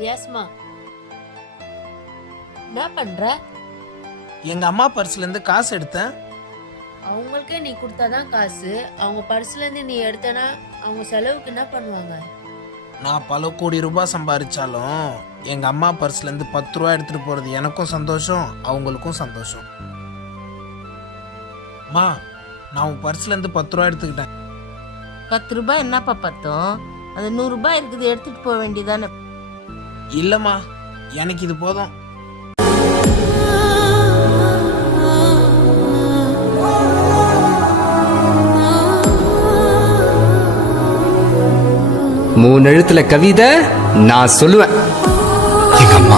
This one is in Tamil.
யாஸ்மா, என்ன பண்ற? எங்க அம்மா பர்ஸ்ல இருந்து காசு எடுத்தேன். அவங்களுக்கே நீ கொடுத்தாதான் காசு. அவங்க பர்ஸ்ல இருந்து நீ எடுத்தனா அவங்க செலவுக்கு என்ன பண்ணுவாங்க? நான் பல கோடி ரூபாய் சம்பாதிச்சாலும் எங்க அம்மா பர்ஸ்ல இருந்து 10 ரூபா எடுத்துட்டு போறது எனக்கும் சந்தோஷம், அவங்களுக்கும் சந்தோஷம். அம்மா, நான் உன் பர்ஸ்ல இருந்து 10 ரூபா எடுத்துக்கிட்டேன். 10 ரூபாய் என்னப்பா பத்தும்? அது 100 ரூபாய் இருக்குது, எடுத்துட்டு போக வேண்டியதானே. இல்லம்மா, எனக்கு இது போதும். மூணு எழுத்துல கவிதை நான் சொல்லுவேன். எங்க அம்மா